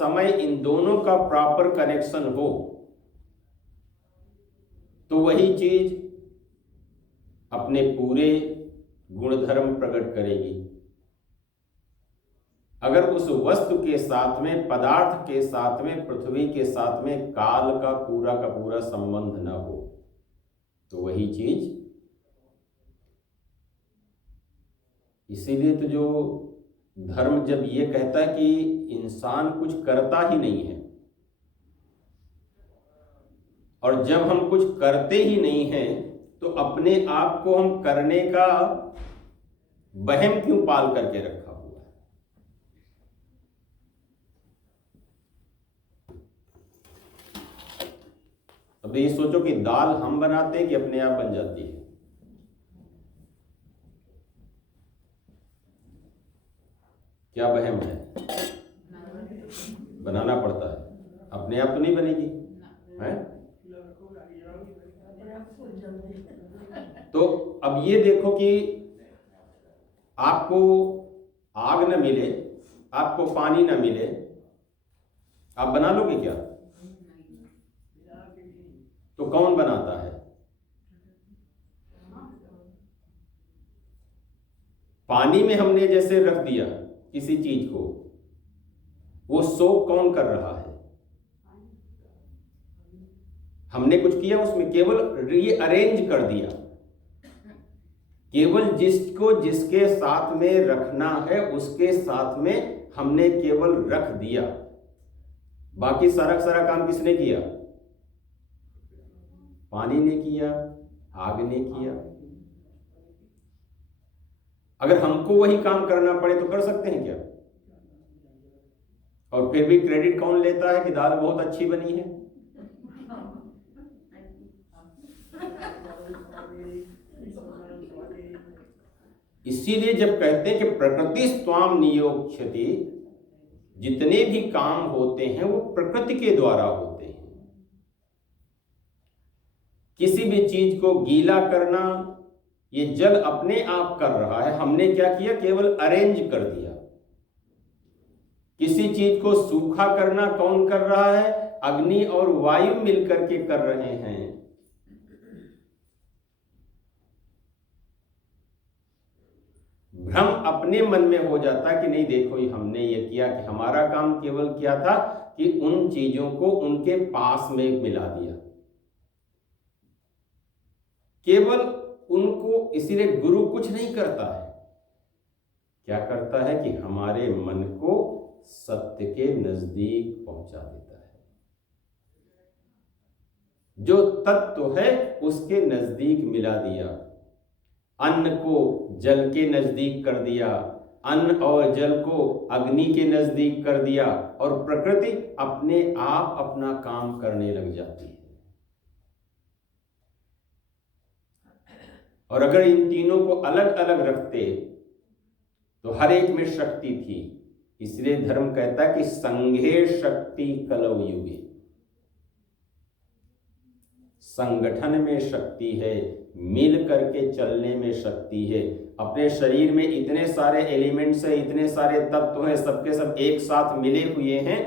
समय इन दोनों का प्रॉपर कनेक्शन हो तो वही चीज अपने पूरे गुणधर्म प्रकट करेगी। अगर उस वस्तु के साथ में, पदार्थ के साथ में, पृथ्वी के साथ में काल का पूरा संबंध न हो तो वही चीज, इसीलिए तो जो धर्म जब ये कहता है कि इंसान कुछ करता ही नहीं है, और जब हम कुछ करते ही नहीं हैं तो अपने आप को हम करने का वहम क्यों पाल करके रखा हुआ है। अब ये सोचो कि दाल हम बनाते हैं कि अपने आप बन जाती है। क्या वहम है? बनाना पड़ता है, अपने आप तो नहीं बनेगी है? तो अब ये देखो कि आपको आग न मिले, आपको पानी न मिले, आप बना लोगे क्या? तो कौन बनाता है? पानी में हमने जैसे रख दिया किसी चीज को, वो सोक कौन कर रहा है? हमने कुछ किया उसमें, केवल रीअरेंज कर दिया। केवल जिसको जिसके साथ में रखना है उसके साथ में हमने केवल रख दिया, बाकी सारा काम किसने किया? पानी ने किया, आग ने किया। अगर हमको वही काम करना पड़े तो कर सकते हैं क्या? और फिर भी क्रेडिट कौन लेता है कि दाल बहुत अच्छी बनी है? इसीलिए जब कहते हैं कि प्रकृति स्वाम नियोक्ष्यति, जितने भी काम होते हैं वो प्रकृति के द्वारा होते हैं। किसी भी चीज को गीला करना, ये जल अपने आप कर रहा है, हमने क्या किया? केवल अरेंज कर दिया। किसी चीज को सूखा करना कौन कर रहा है? अग्नि और वायु मिलकर के कर रहे हैं। भ्रम अपने मन में हो जाता कि नहीं देखो ये हमने ये किया, कि हमारा काम केवल क्या था कि उन चीजों को उनके पास में मिला दिया, केवल उनको। इसीलिए गुरु कुछ नहीं करता है, क्या करता है कि हमारे मन को सत्य के नजदीक पहुंचा देता है। जो तत्व है उसके नजदीक मिला दिया, अन्न को जल के नजदीक कर दिया, अन्न और जल को अग्नि के नजदीक कर दिया, और प्रकृति अपने आप अपना काम करने लग जाती है। और अगर इन तीनों को अलग अलग रखते तो हर एक में शक्ति थी। इसलिए धर्म कहता है कि संघे शक्ति कलौ युगे, संगठन में शक्ति है, मिल करके चलने में शक्ति है। अपने शरीर में इतने सारे एलिमेंट्स है, इतने सारे तत्व हैं, सबके सब एक साथ मिले हुए हैं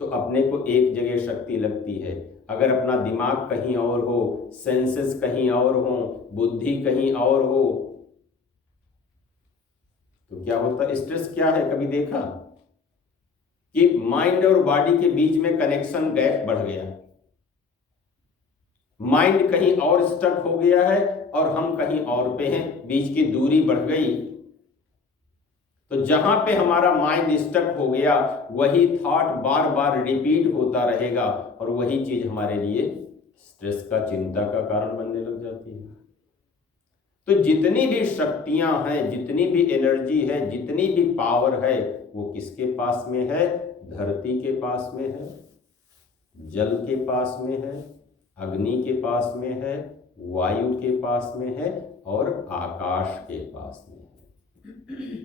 तो अपने को एक जगह शक्ति लगती है। अगर अपना दिमाग कहीं और हो, सेंसेस कहीं और हो, बुद्धि कहीं और हो तो क्या होता है? स्ट्रेस क्या है? कभी देखा कि माइंड और बॉडी के बीच में कनेक्शन गैप बढ़ गया, माइंड कहीं और स्टक हो गया है और हम कहीं और पे हैं, बीच की दूरी बढ़ गई। तो जहां पे हमारा माइंड स्टक हो गया वही थॉट बार बार रिपीट होता रहेगा और वही चीज हमारे लिए स्ट्रेस का, चिंता का कारण बनने लग जाती है। तो जितनी भी शक्तियां हैं, जितनी भी एनर्जी है, जितनी भी पावर है, वो किसके पास में है? धरती के पास में है, जल के पास में है, अग्नि के पास में है, वायु के पास में है और आकाश के पास में है।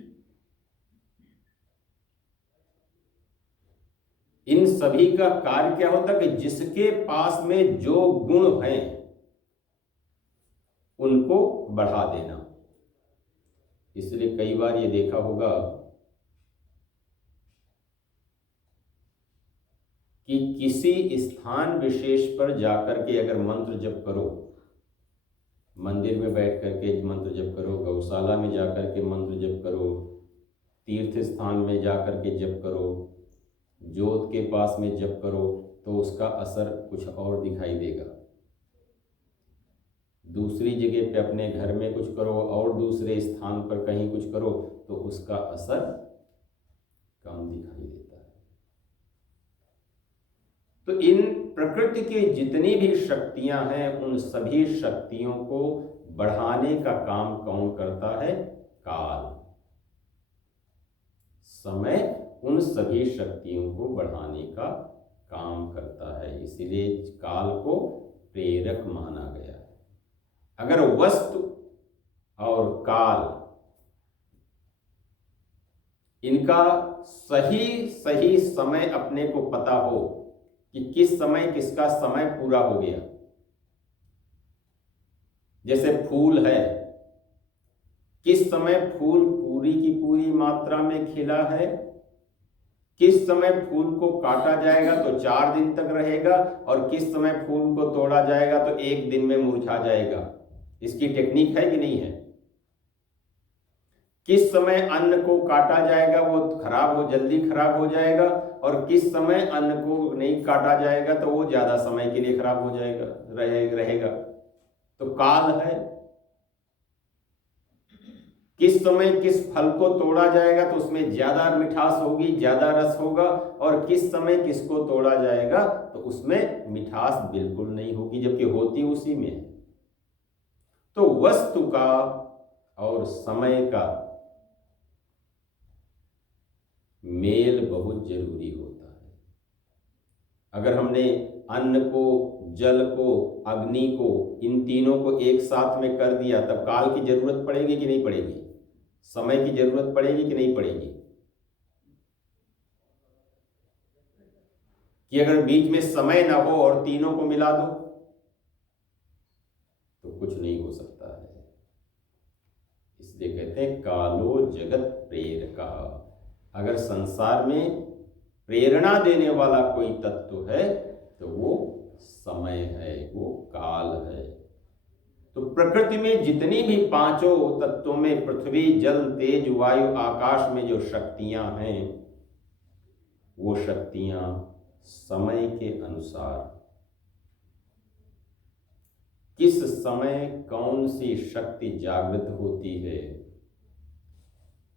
इन सभी का कार्य क्या होता है कि जिसके पास में जो गुण हैं उनको बढ़ा देना। इसलिए कई बार ये देखा होगा कि किसी स्थान विशेष पर जाकर के अगर मंत्र जप करो, मंदिर में बैठ करके मंत्र जप करो, गौशाला में जाकर के मंत्र जप करो, तीर्थ स्थान में जाकर के जप करो, ज्योत के पास में जप करो, तो उसका असर कुछ और दिखाई देगा। दूसरी जगह पे अपने घर में कुछ करो और दूसरे स्थान पर कहीं कुछ करो तो उसका असर कम दिखाई देता है। तो इन प्रकृति की जितनी भी शक्तियां हैं उन सभी शक्तियों को बढ़ाने का काम कौन करता है? काल। समय उन सभी शक्तियों को बढ़ाने का काम करता है, इसलिए काल को प्रेरक माना गया है। अगर वस्तु और काल इनका सही सही समय अपने को पता हो कि किस समय किसका समय पूरा हो गया, जैसे फूल है, किस समय फूल पूरी की पूरी मात्रा में खिला है, किस समय फूल को काटा जाएगा तो 4 दिन तक रहेगा और किस समय फूल को तोड़ा जाएगा तो 1 दिन में मुरझा जाएगा। इसकी टेक्निक है कि नहीं है? किस समय अन्न को काटा जाएगा वो खराब हो जल्दी खराब हो जाएगा और किस समय अन्न को नहीं काटा जाएगा तो वो ज्यादा समय के लिए खराब हो जाएगा रहेगा। तो काल है। किस समय किस फल को तोड़ा जाएगा तो उसमें ज्यादा मिठास होगी, ज्यादा रस होगा, और किस समय किसको तोड़ा जाएगा तो उसमें मिठास बिल्कुल नहीं होगी, जबकि होती उसी में है। तो वस्तु का और समय का मेल बहुत जरूरी होता है। अगर हमने अन्न को, जल को, अग्नि को, इन तीनों को एक साथ में कर दिया तब काल की जरूरत पड़ेगी कि नहीं पड़ेगी? समय की जरूरत पड़ेगी कि नहीं पड़ेगी? कि अगर बीच में समय ना हो और तीनों को मिला दो तो कुछ नहीं हो सकता है। इसलिए कहते हैं कालो जगत प्रेरका। अगर संसार में प्रेरणा देने वाला कोई तत्व है तो वो समय है, वो काल है। तो प्रकृति में जितनी भी पांचों तत्वों में पृथ्वी, जल, तेज, वायु, आकाश में जो शक्तियां हैं वो शक्तियां समय के अनुसार किस समय कौन सी शक्ति जागृत होती है,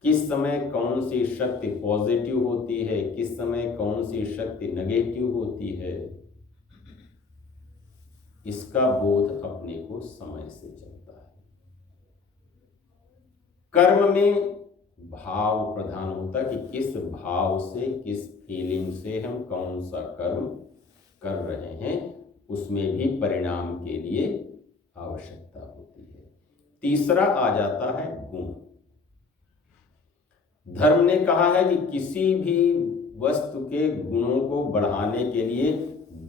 किस समय कौन सी शक्ति पॉजिटिव होती है, किस समय कौन सी शक्ति नेगेटिव होती है, इसका बोध अपने को समय से चलता है। कर्म में भाव प्रधान होता है कि किस भाव से, किस फीलिंग से हम कौन सा कर्म कर रहे हैं, उसमें भी परिणाम के लिए आवश्यकता होती है। तीसरा आ जाता है गुण। धर्म ने कहा है कि किसी भी वस्तु के गुणों को बढ़ाने के लिए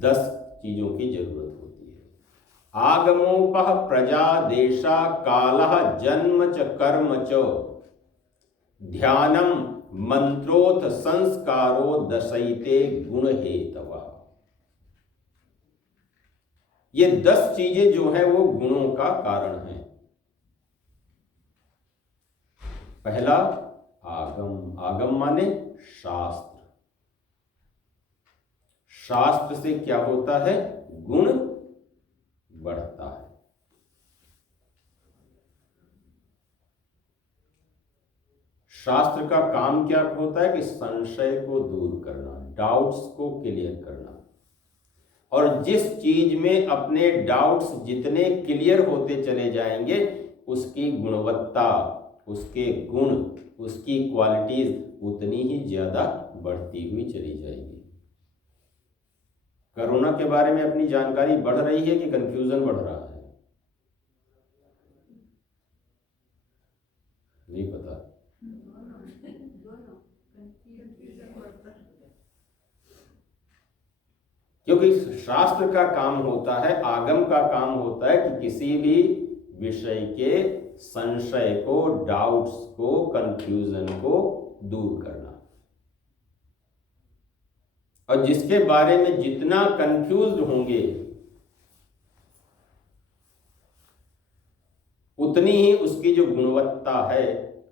10 चीजों की जरूरत होती है। आगमोपह प्रजा देशा कालः जन्म च कर्म च ध्यानम मंत्रोथ संस्कारो दशैते गुण हेतवा। ये 10 चीजें जो है वो गुणों का कारण है। पहला आगम। आगम माने शास्त्र। शास्त्र से क्या होता है? गुण बढ़ता है। शास्त्र का काम क्या होता है कि संशय को दूर करना, डाउट्स को क्लियर करना। और जिस चीज में अपने डाउट्स जितने क्लियर होते चले जाएंगे उसकी गुणवत्ता, उसके गुण, उसकी क्वालिटीज उतनी ही ज्यादा बढ़ती हुई चली जाएगी। कोरोना के बारे में अपनी जानकारी बढ़ रही है कि कंफ्यूजन बढ़ रहा है? नहीं पता। क्योंकि शास्त्र का काम होता है, आगम का काम होता है कि किसी भी विषय के संशय को, डाउट्स को, कंफ्यूजन को दूर करना। और जिसके बारे में जितना कंफ्यूज्ड होंगे उतनी ही उसकी जो गुणवत्ता है,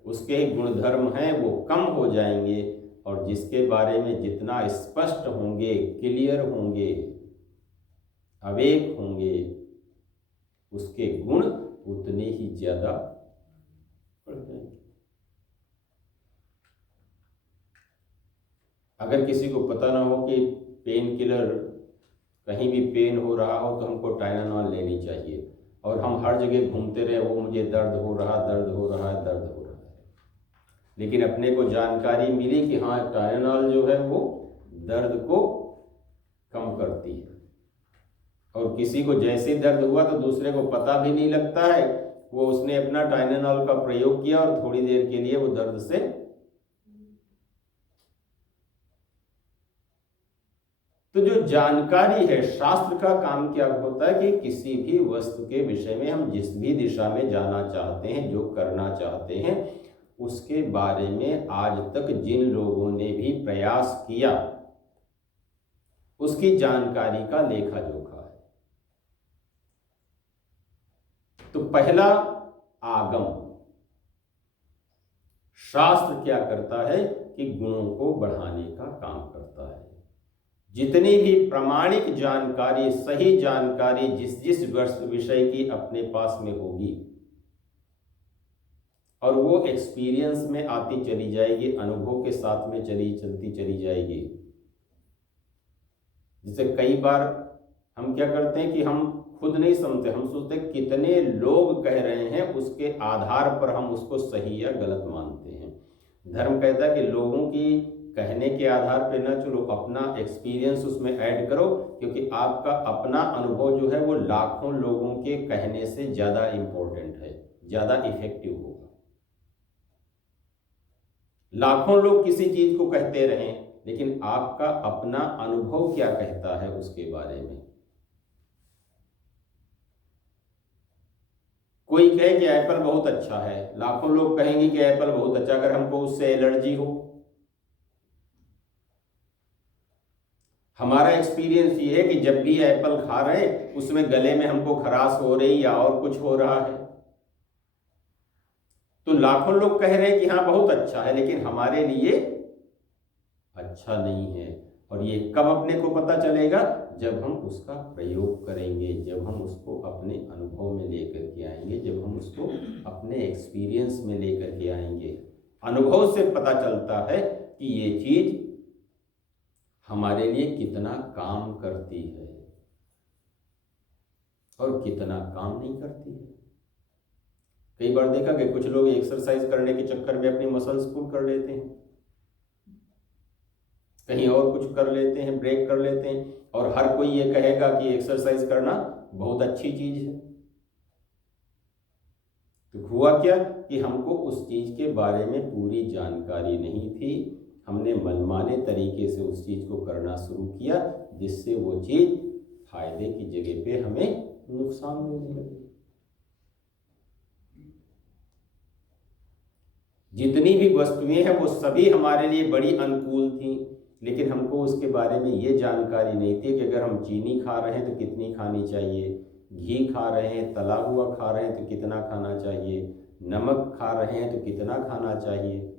उसके गुणधर्म हैं वो कम हो जाएंगे। और जिसके बारे में जितना स्पष्ट होंगे, क्लियर होंगे, अवेक होंगे, उसके गुण उतने ही ज्यादा बढ़ जाएंगे। अगर किसी को पता ना हो कि पेन किलर, कहीं भी पेन हो रहा हो तो हमको टाइलेनॉल लेनी चाहिए, और हम हर जगह घूमते रहे वो मुझे दर्द हो रहा, दर्द हो रहा है, दर्द हो रहा है, लेकिन अपने को जानकारी मिली कि हाँ टाइलेनॉल जो है वो दर्द को कम करती है, और किसी को जैसे दर्द हुआ तो दूसरे को पता भी नहीं लगता है, वो उसने अपना टाइलेनॉल का प्रयोग किया और थोड़ी देर के लिए वो दर्द से। तो जो जानकारी है, शास्त्र का काम क्या होता है कि किसी भी वस्तु के विषय में हम जिस भी दिशा में जाना चाहते हैं, जो करना चाहते हैं, उसके बारे में आज तक जिन लोगों ने भी प्रयास किया उसकी जानकारी का लेखा जोखा है। तो पहला आगम, शास्त्र क्या करता है कि गुणों को बढ़ाने का काम करता है। जितनी भी प्रामाणिक जानकारी, सही जानकारी जिस जिस विषय की अपने पास में होगी और वो एक्सपीरियंस में आती चली जाएगी, अनुभव के साथ में चलती चली जाएगी। जैसे कई बार हम क्या करते हैं कि हम खुद नहीं समझते, हम सोचते हैं कितने लोग कह रहे हैं, उसके आधार पर हम उसको सही या गलत मानते हैं। धर्म कहता है कि लोगों की कहने के आधार पर न चलो, अपना एक्सपीरियंस उसमें ऐड करो, क्योंकि आपका अपना अनुभव जो है वो लाखों लोगों के कहने से ज़्यादा इम्पोर्टेंट है, ज़्यादा इफेक्टिव होगा। लाखों लोग किसी चीज को कहते रहें, लेकिन आपका अपना अनुभव क्या कहता है उसके बारे में। कोई कहे कि एप्पल बहुत अच्छा है, लाखों लोग कहेंगे कि एप्पल बहुत अच्छा, अगर हमको उससे एलर्जी हो। हमारा एक्सपीरियंस ये है कि जब भी एप्पल खा रहे हैं उसमें गले में हमको खराश हो रही या और कुछ हो रहा है। तो लाखों लोग कह रहे हैं कि हाँ बहुत अच्छा है, लेकिन हमारे लिए अच्छा नहीं है। और ये कब अपने को पता चलेगा? जब हम उसका प्रयोग करेंगे, जब हम उसको अपने अनुभव में लेकर के आएंगे, जब हम उसको अपने एक्सपीरियंस में लेकर के आएंगे। अनुभव से पता चलता है कि ये चीज हमारे लिए कितना काम करती है और कितना काम नहीं करती है। कई बार देखा कि कुछ लोग एक्सरसाइज करने के चक्कर में अपनी मसल्स पुल कर लेते हैं, कहीं और कुछ कर लेते हैं, ब्रेक कर लेते हैं, और हर कोई ये कहेगा कि एक्सरसाइज करना बहुत अच्छी चीज है। तो हुआ क्या कि हमको उस चीज के बारे में पूरी जानकारी नहीं थी, हमने मनमाने तरीके से उस चीज को करना शुरू किया, जिससे वो चीज फायदे की जगह पे हमें नुकसान देने लगी। जितनी भी वस्तुएं हैं वो सभी हमारे लिए बड़ी अनुकूल थी, लेकिन हमको उसके बारे में ये जानकारी नहीं थी कि अगर हम चीनी खा रहे हैं तो कितनी खानी चाहिए, घी खा रहे हैं, तला हुआ खा रहे हैं तो कितना खाना चाहिए, नमक खा रहे हैं तो कितना खाना चाहिए।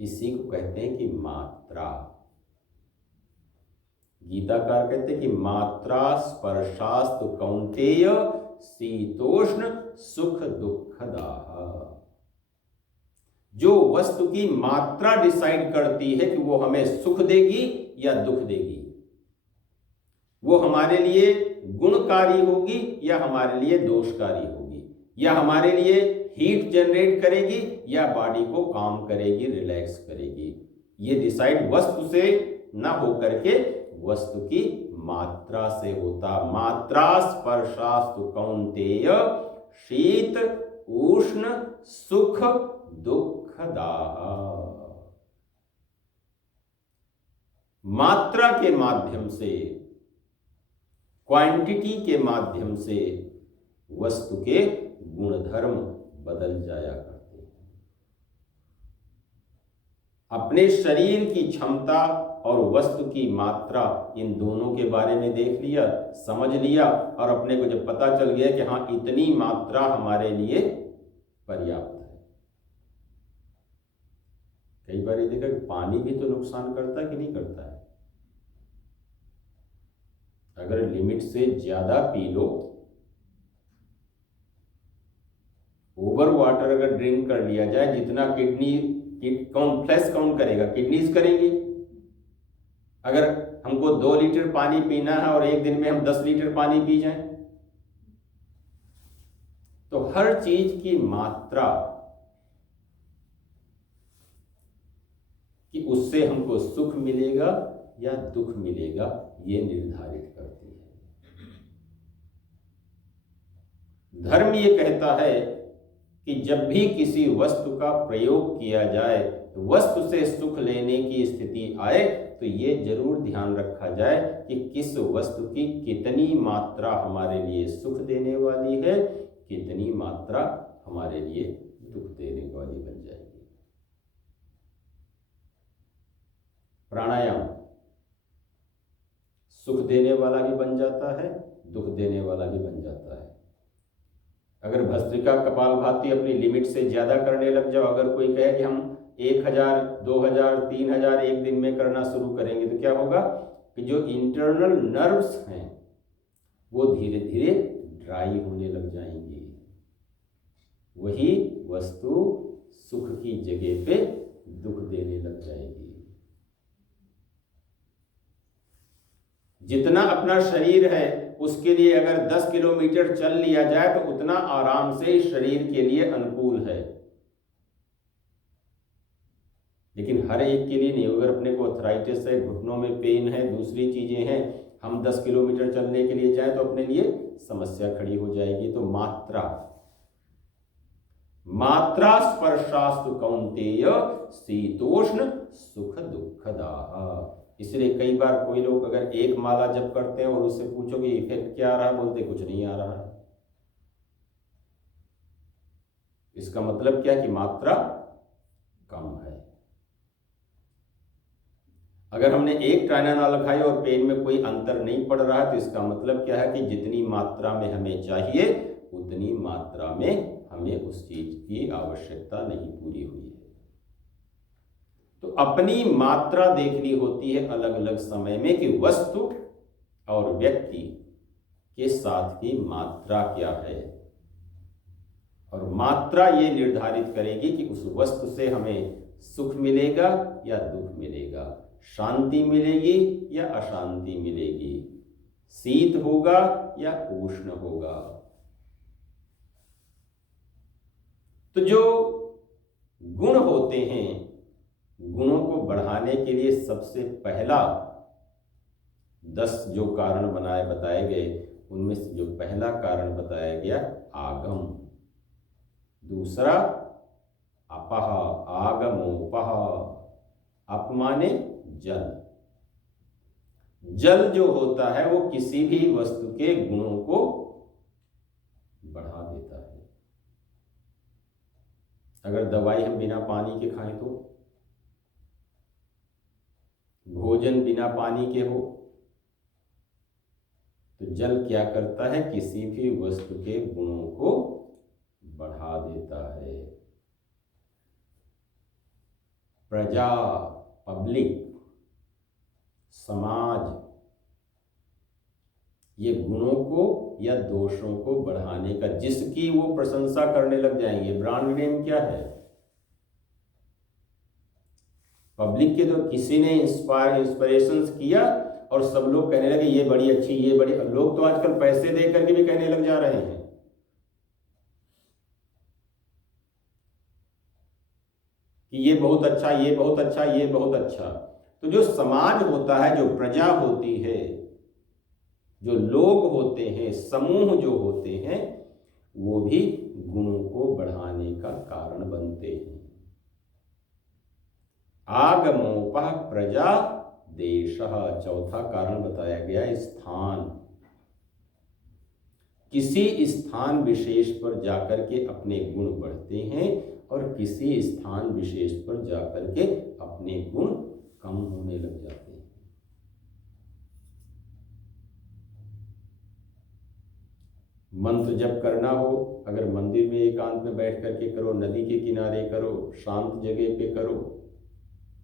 इसी को कहते हैं कि मात्रा। गीताकार कहते हैं कि मात्रा स्पर्शास्तु कौन्तेय शीतोष्ण सुख दुखदाः। जो वस्तु की मात्रा डिसाइड करती है कि वो हमें सुख देगी या दुख देगी, वो हमारे लिए गुणकारी होगी या हमारे लिए दोषकारी होगी, या हमारे लिए हीट जनरेट करेगी या बॉडी को काम करेगी, रिलैक्स करेगी। ये डिसाइड वस्तु से ना हो करके वस्तु की मात्रा से होता। मात्रा स्पर्शास्तु कौन्तेय शीत उष्ण सुख दुखदाः। मात्रा के माध्यम से, क्वांटिटी के माध्यम से वस्तु के गुणधर्म बदल जाया करते हैं। अपने शरीर की क्षमता और वस्तु की मात्रा, इन दोनों के बारे में देख लिया, समझ लिया, और अपने को जब पता चल गया कि हाँ इतनी मात्रा हमारे लिए पर्याप्त है। कई बार ये देखा कि पानी भी तो नुकसान करता है कि नहीं करता है। अगर लिमिट से ज्यादा पी लो, ओवर वाटर अगर ड्रिंक कर लिया जाए, जितना किडनी फ्लैश काउंट करेगा, किडनीज करेंगी। अगर हमको 2 लीटर पानी पीना है और एक दिन में हम 10 लीटर पानी पी जाएं, तो हर चीज की मात्रा कि उससे हमको सुख मिलेगा या दुख मिलेगा, ये निर्धारित करती है। धर्म ये कहता है कि जब भी किसी वस्तु का प्रयोग किया जाए, तो वस्तु से सुख लेने की स्थिति आए, तो ये जरूर ध्यान रखा जाए कि किस वस्तु की कितनी मात्रा हमारे लिए सुख देने वाली है, कितनी मात्रा हमारे लिए दुख देने वाली बन जाएगी। प्राणायाम सुख देने वाला भी बन जाता है, दुख देने वाला भी बन जाता है। अगर भस्त्रिका कपालभाति अपनी लिमिट से ज्यादा करने लग जाओ, अगर कोई कहे कि हम 1000, 2000, 3000 एक दिन में करना शुरू करेंगे, तो क्या होगा कि जो इंटरनल नर्व्स हैं वो धीरे धीरे ड्राई होने लग जाएंगी। वही वस्तु सुख की जगह पे दुख देने लग जाएगी। जितना अपना शरीर है उसके लिए अगर 10 किलोमीटर चल लिया जाए, तो उतना आराम से शरीर के लिए अनुकूल है, लेकिन हर एक के लिए नहीं। अगर अपने को अर्थराइटिस है, घुटनों में पेन है, दूसरी चीजें हैं, हम 10 किलोमीटर चलने के लिए जाए तो अपने लिए समस्या खड़ी हो जाएगी। तो मात्रा स्पर्शास्तु कौन्तेय शीतोष्ण सुख दुखदाः। इसलिए कई बार कोई लोग अगर एक माला जप करते हैं और उससे पूछोगे इफेक्ट क्या आ रहा है, बोलते कुछ नहीं आ रहा है। इसका मतलब क्या कि मात्रा कम है। अगर हमने एक टाइनानॉल खाई और पेन में कोई अंतर नहीं पड़ रहा है, तो इसका मतलब क्या है कि जितनी मात्रा में हमें चाहिए उतनी मात्रा में हमें उस चीज की आवश्यकता नहीं पूरी हुई है। तो अपनी मात्रा देखनी होती है अलग अलग समय में कि वस्तु और व्यक्ति के साथ की मात्रा क्या है, और मात्रा ये निर्धारित करेगी कि उस वस्तु से हमें सुख मिलेगा या दुख मिलेगा, शांति मिलेगी या अशांति मिलेगी, शीत होगा या उष्ण होगा। तो जो गुण होते हैं, गुणों को बढ़ाने के लिए सबसे पहला 10 जो कारण बताए गए, उनमें से जो पहला कारण बताया गया आगम, दूसरा अपह, आगमोपह, अप माने जल। जल जो होता है वो किसी भी वस्तु के गुणों को बढ़ा देता है। अगर दवाई हम बिना पानी के खाएं, तो भोजन बिना पानी के हो, तो जल क्या करता है, किसी भी वस्तु के गुणों को बढ़ा देता है। प्रजा, पब्लिक, समाज, ये गुणों को या दोषों को बढ़ाने का, जिसकी वो प्रशंसा करने लग जाएंगे। ब्रांड नेम क्या है? पब्लिक के तो किसी ने इंस्पिरेशंस किया और सब लोग कहने लगे ये बड़ी अच्छी, ये बड़ी। लोग तो आजकल पैसे दे करके भी कहने लग जा रहे हैं कि ये बहुत अच्छा, ये बहुत अच्छा, ये बहुत अच्छा। तो जो समाज होता है, जो प्रजा होती है, जो लोग होते हैं, समूह जो होते हैं, वो भी गुणों को बढ़ाने का कारण बनते हैं। आगमोपः प्रजा देशः, चौथा कारण बताया गया स्थान। किसी स्थान विशेष पर जाकर के अपने गुण बढ़ते हैं और किसी स्थान विशेष पर जाकर के अपने गुण कम होने लग जाते हैं। मंत्र जप करना हो, अगर मंदिर में एकांत में बैठ करके करो, नदी के किनारे करो, शांत जगह पे करो,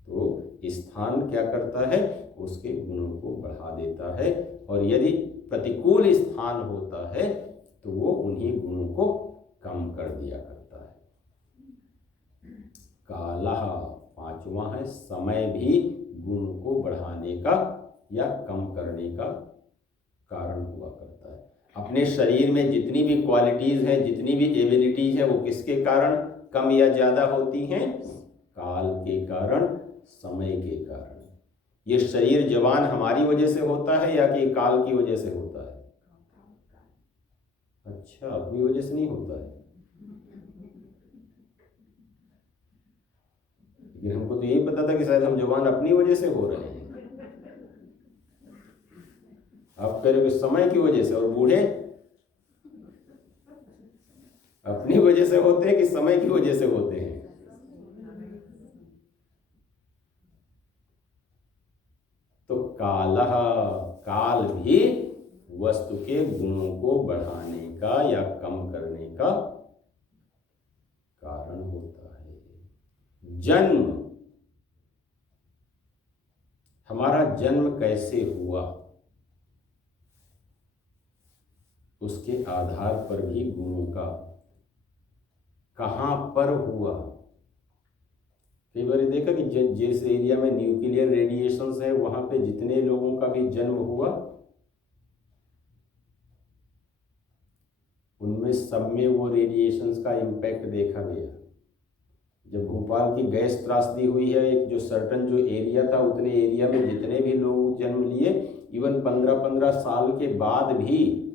तो स्थान क्या करता है, उसके गुणों को बढ़ा देता है। और यदि प्रतिकूल स्थान होता है तो वो उन्हीं गुणों को कम कर दिया करता है। कालः पांचवा है, समय भी गुणों को बढ़ाने का या कम करने का कारण हुआ करता है। अपने शरीर में जितनी भी क्वालिटीज हैं, जितनी भी एबिलिटीज है, वो किसके कारण कम या ज्यादा होती हैं? काल के कारण, समय के कारण। ये शरीर जवान हमारी वजह से होता है या कि काल की वजह से होता है? अच्छा, अपनी वजह से नहीं होता है। लेकिन हमको तो यही पता था कि शायद हम जवान अपनी वजह से हो रहे हैं। आप कह रहे हो समय की वजह से, और बूढ़े अपनी वजह से होते हैं कि समय की वजह से होते हैं? तो कालः, काल भी वस्तु के गुणों को बढ़ाने का या कम करने का कारण होता है। जन्म, हमारा जन्म कैसे हुआ, उसके आधार पर भी गुणों का, कहां पर हुआ। कई बार देखा कि जिस एरिया में न्यूक्लियर रेडिएशंस है, वहां पे जितने लोगों का भी जन्म हुआ, उनमें सब में वो रेडिएशंस का इम्पैक्ट देखा गया। जब भोपाल की गैस त्रासदी हुई है, एक जो सर्टन जो एरिया था, उतने एरिया में जितने भी लोग जन्म लिए, इवन 15-15 साल के बाद भी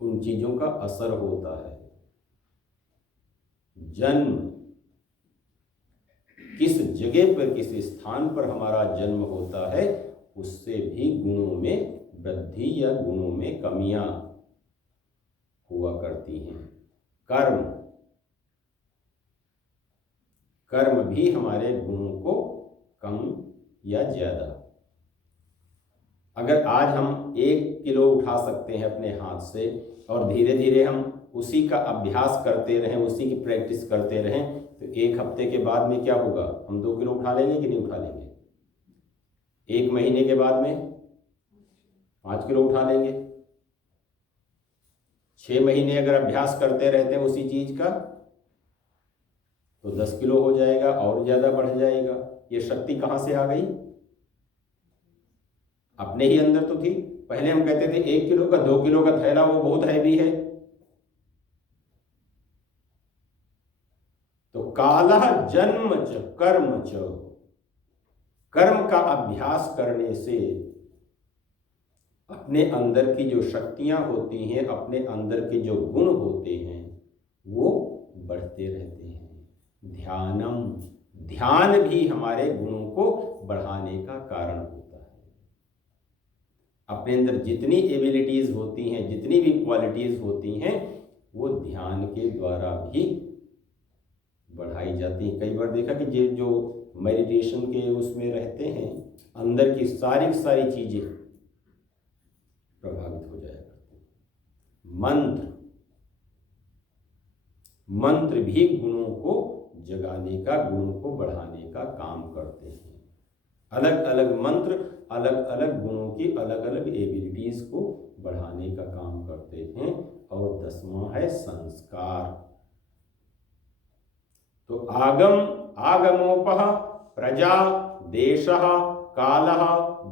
उन चीजों का असर होता है। जन्म, किस जगह पर, किस स्थान पर हमारा जन्म होता है, उससे भी गुणों में वृद्धि या गुणों में कमियां हुआ करती हैं। कर्म, कर्म भी हमारे गुणों को कम या ज्यादा। अगर आज हम 1 किलो उठा सकते हैं अपने हाथ से, और धीरे धीरे हम उसी का अभ्यास करते रहें, उसी की प्रैक्टिस करते रहें, तो 1 हफ्ते के बाद में क्या होगा, हम 2 किलो उठा लेंगे कि नहीं उठा लेंगे? 1 महीने के बाद में 5 किलो उठा लेंगे। 6 महीने अगर अभ्यास करते रहते हैं उसी चीज का, तो 10 किलो हो जाएगा, और ज्यादा बढ़ जाएगा। ये शक्ति कहां से आ गई? अपने ही अंदर तो थी। पहले हम कहते थे 1 किलो का 2 किलो का थैला वो बहुत हैवी है। तो कालः जन्म च कर्म च, कर्म का अभ्यास करने से अपने अंदर की जो शक्तियां होती हैं, अपने अंदर के जो गुण होते हैं, वो बढ़ते रहते हैं। ध्यानम, ध्यान भी हमारे गुणों को बढ़ाने का कारण होता है। अपने अंदर जितनी एबिलिटीज होती हैं, जितनी भी क्वालिटीज होती हैं, वो ध्यान के द्वारा भी बढ़ाई जाती हैं। कई बार देखा कि जो मेडिटेशन के उसमें रहते हैं, अंदर की सारी चीजें प्रभावित हो जाया करती हैं। मंत्र, मंत्र भी गुणों को जगाने का, गुणों को बढ़ाने का काम करते हैं। अलग अलग मंत्र अलग अलग गुणों की अलग अलग एबिलिटीज को बढ़ाने का काम करते हैं। और 10वां है संस्कार। तो आगम, आगमोपः, प्रजा, देशः, कालः,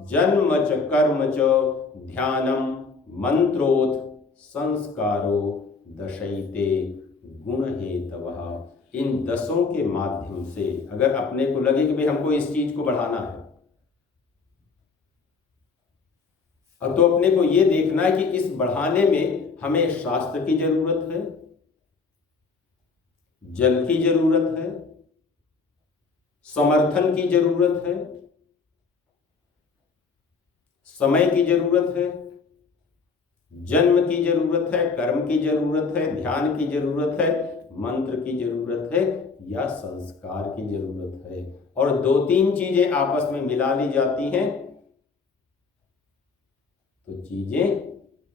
जन्म च कर्म च, ध्यानम, मंत्रोथ, संस्कारो, दशैते गुण हेतवः। इन 10 के माध्यम से अगर अपने को लगे कि भाई हमको इस चीज को बढ़ाना है, तो अपने को यह देखना है कि इस बढ़ाने में हमें शास्त्र की जरूरत है, जल की जरूरत है, समर्थन की जरूरत है, समय की जरूरत है, जन्म की जरूरत है, कर्म की जरूरत है, ध्यान की जरूरत है, मंत्र की जरूरत है, या संस्कार की जरूरत है। और 2-3 चीजें आपस में मिला ली जाती हैं तो चीजें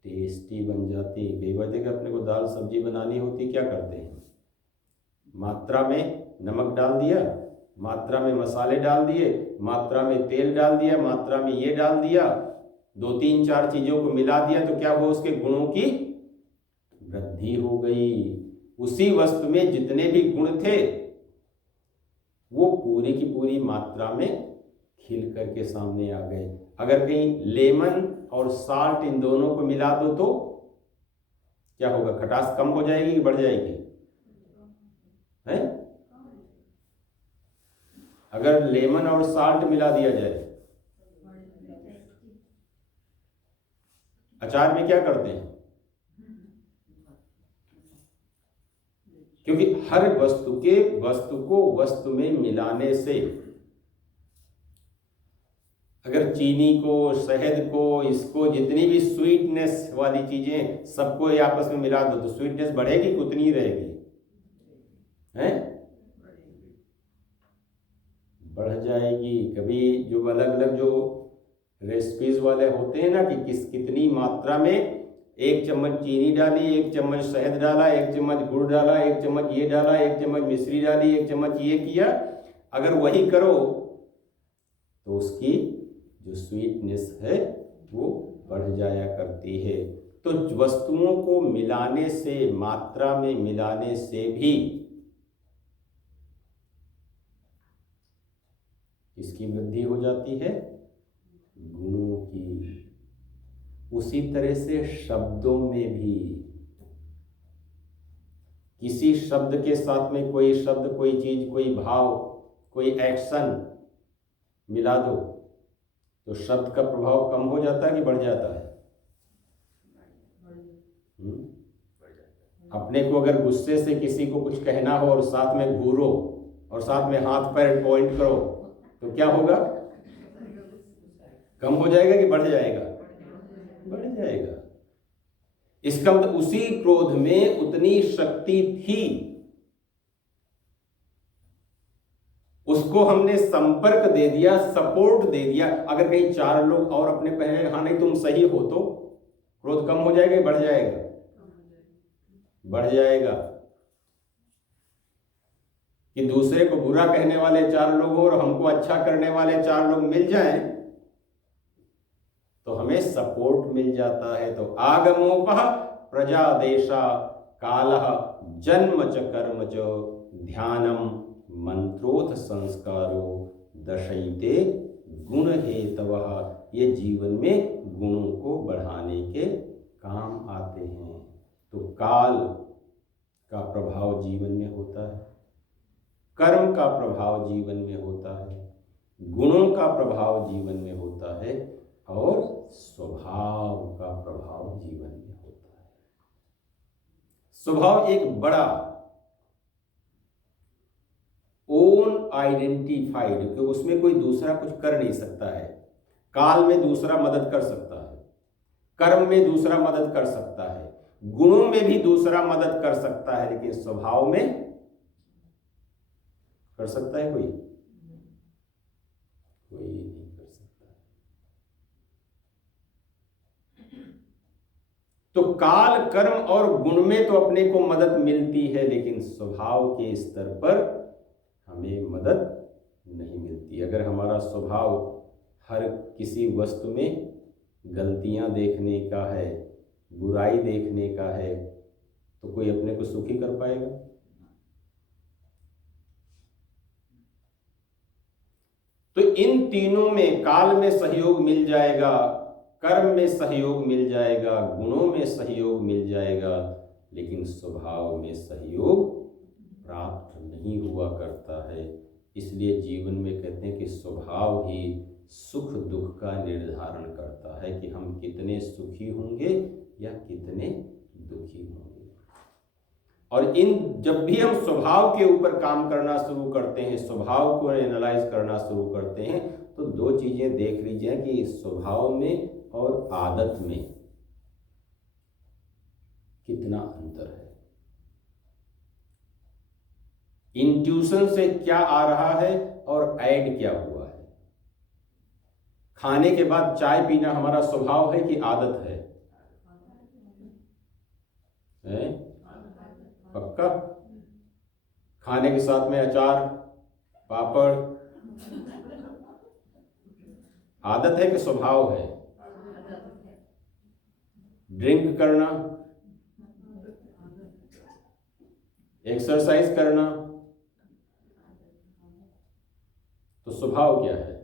टेस्टी बन जाती है। कई बार देखिए, अपने को दाल सब्जी बनानी होती, क्या करते हैं, मात्रा में नमक डाल दिया, मात्रा में मसाले डाल दिए, मात्रा में तेल डाल दिया, मात्रा में ये डाल दिया, 2-3-4 चीजों को मिला दिया तो क्या हुआ, उसके गुणों की वृद्धि हो गई। उसी वस्तु में जितने भी गुण थे वो पूरी की पूरी मात्रा में खिल करके सामने आ गए। अगर कहीं लेमन और साल्ट इन दोनों को मिला दो तो क्या होगा, खटास कम हो जाएगी कि बढ़ जाएगी, है? अगर लेमन और साल्ट मिला दिया जाए, अचार में क्या करते हैं, क्योंकि हर वस्तु को वस्तु में मिलाने से, अगर चीनी को, शहद को, इसको, जितनी भी स्वीटनेस वाली चीजें सबको आपस में मिला दो तो स्वीटनेस बढ़ेगी कि उतनी ही रहेगी, हैं? बढ़ जाएगी। कभी जो अलग अलग जो रेसिपीज वाले होते हैं ना कि कितनी मात्रा में, 1 चम्मच चीनी डाली, 1 चम्मच शहद डाला, 1 चम्मच गुड़ डाला, 1 चम्मच ये डाला, 1 चम्मच मिश्री डाली, 1 चम्मच ये किया, अगर वही करो तो उसकी जो स्वीटनेस है वो बढ़ जाया करती है। तो वस्तुओं को मिलाने से, मात्रा में मिलाने से भी इसकी वृद्धि हो जाती है, गुणों की। उसी तरह से शब्दों में भी, किसी शब्द के साथ में कोई शब्द, कोई चीज, कोई भाव, कोई एक्शन मिला दो तो शब्द का प्रभाव कम हो जाता है कि बढ़ जाता है? अपने को अगर गुस्से से किसी को कुछ कहना हो और साथ में घूरो और साथ में हाथ पैर पॉइंट करो तो क्या होगा, कम हो जाएगा कि बढ़ जाएगा? बढ़ जाएगा। इसका मतलब उसी क्रोध में उतनी शक्ति थी, उसको हमने संपर्क दे दिया, सपोर्ट दे दिया। अगर कहीं 4 लोग और अपने कहें हाँ नहीं तुम सही हो तो क्रोध कम हो जाएगा, बढ़ जाएगा? बढ़ जाएगा। कि दूसरे को बुरा कहने वाले 4 लोग हो और हमको अच्छा करने वाले 4 लोग मिल जाएं तो हमें सपोर्ट मिल जाता है। तो आगमोपः प्रजादेशा कालः जन्म च कर्म च ध्यानम मंत्रोथ संस्कारो दशैते गुण हेतवः। ये जीवन में गुणों को बढ़ाने के काम आते हैं। तो काल का प्रभाव जीवन में होता है, कर्म का प्रभाव जीवन में होता है, गुणों का प्रभाव जीवन में होता है और स्वभाव का प्रभाव जीवन में होता है। स्वभाव एक बड़ा ओन आइडेंटिफाइड, कि उसमें कोई दूसरा कुछ कर नहीं सकता है। काल में दूसरा मदद कर सकता है, कर्म में दूसरा मदद कर सकता है, गुणों में भी दूसरा मदद कर सकता है, लेकिन स्वभाव में कर सकता है कोई? कोई नहीं कर सकता। तो काल, कर्म और गुण में तो अपने को मदद मिलती है, लेकिन स्वभाव के स्तर पर हमें मदद नहीं मिलती। अगर हमारा स्वभाव हर किसी वस्तु में गलतियां देखने का है, बुराई देखने का है, तो कोई अपने को सुखी कर पाएगा? तो इन तीनों में काल में सहयोग मिल जाएगा, कर्म में सहयोग मिल जाएगा, गुणों में सहयोग मिल जाएगा, लेकिन स्वभाव में सहयोग प्राप्त नहीं हुआ करता है। इसलिए जीवन में कहते हैं कि स्वभाव ही सुख दुख का निर्धारण करता है कि हम कितने सुखी होंगे या कितने दुखी होंगे। और जब भी हम स्वभाव के ऊपर काम करना शुरू करते हैं, स्वभाव को एनालाइज करना शुरू करते हैं, तो 2 चीजें देख लीजिए कि स्वभाव में और आदत में कितना अंतर है। इंट्यूशन से क्या आ रहा है और ऐड क्या हुआ है। खाने के बाद चाय पीना हमारा स्वभाव है कि आदत है? पक्का? खाने के साथ में अचार पापड़ आदत है कि स्वभाव है? ड्रिंक करना, एक्सरसाइज करना, तो स्वभाव क्या है?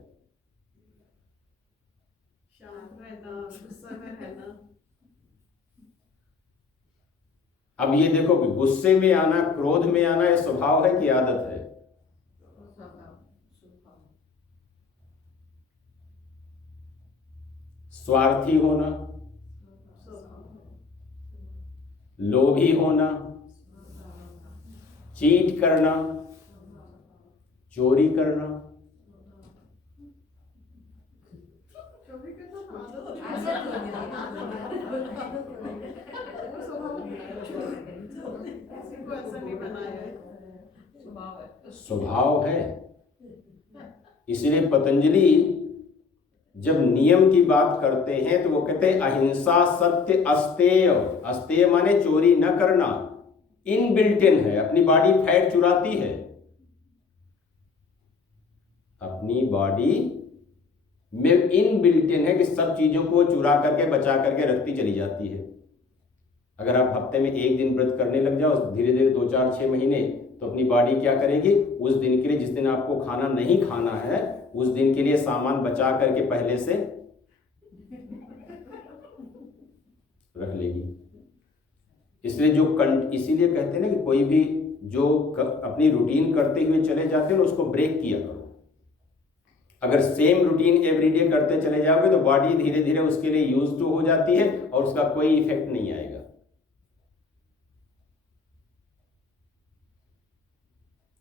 शांत रहना, गुस्से में रहना। अब ये देखो कि गुस्से में आना, क्रोध में आना, ये स्वभाव है कि आदत है? स्वार्थी होना, लोभी होना, चीट करना, चोरी करना, चोरी करना तो आदत को ऐसा नहीं बनाया है, स्वभाव है। इसलिए पतंजलि जब नियम की बात करते हैं तो वो कहते हैं अहिंसा सत्य अस्तेय। अस्तेय माने चोरी न करना, इनबिल्ट-इन है, अपनी बॉडी फैट चुराती है, अपनी बॉडी में इनबिल्ट-इन है कि सब चीजों को चुरा करके बचा करके रखती चली जाती है। अगर आप हफ्ते में एक दिन व्रत करने लग जाओ, धीरे धीरे 2 4 6 महीने, तो अपनी बॉडी क्या करेगी, उस दिन के लिए, जिस दिन आपको खाना नहीं खाना है, उस दिन के लिए सामान बचा करके पहले से रख लेगी। इसीलिए कहते हैं ना कि कोई भी जो अपनी रूटीन करते हुए चले जाते हैं उसको ब्रेक किया करो। अगर सेम रूटीन एवरीडे करते चले जाओगे तो बॉडी धीरे धीरे उसके लिए यूज टू हो जाती है और उसका कोई इफेक्ट नहीं आएगा।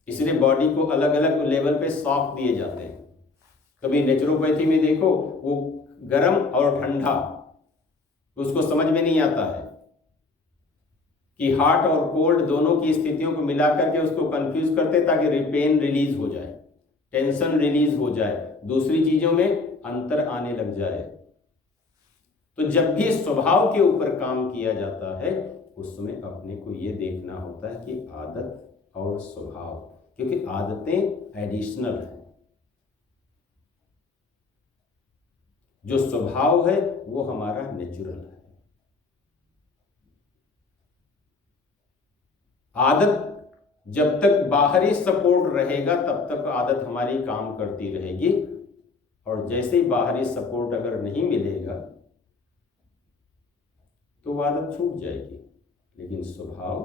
इसलिए बॉडी को अलग अलग लेवल पे शॉक दिए जाते हैं। कभी नेचुरोपैथी में देखो, वो गर्म और ठंडा उसको समझ में नहीं आता है कि हॉट और कोल्ड दोनों की स्थितियों को मिला करके उसको कंफ्यूज करते ताकि पेन रिलीज हो जाए, टेंशन रिलीज हो जाए, दूसरी चीजों में अंतर आने लग जाए। तो जब भी स्वभाव के ऊपर काम किया जाता है उस समय अपने को ये देखना होता है कि आदत और स्वभाव, क्योंकि आदतें एडिशनल हैं, जो स्वभाव है वो हमारा नेचुरल है। आदत जब तक बाहरी सपोर्ट रहेगा तब तक आदत हमारी काम करती रहेगी, और जैसे ही बाहरी सपोर्ट अगर नहीं मिलेगा तो वो आदत छूट जाएगी। लेकिन स्वभाव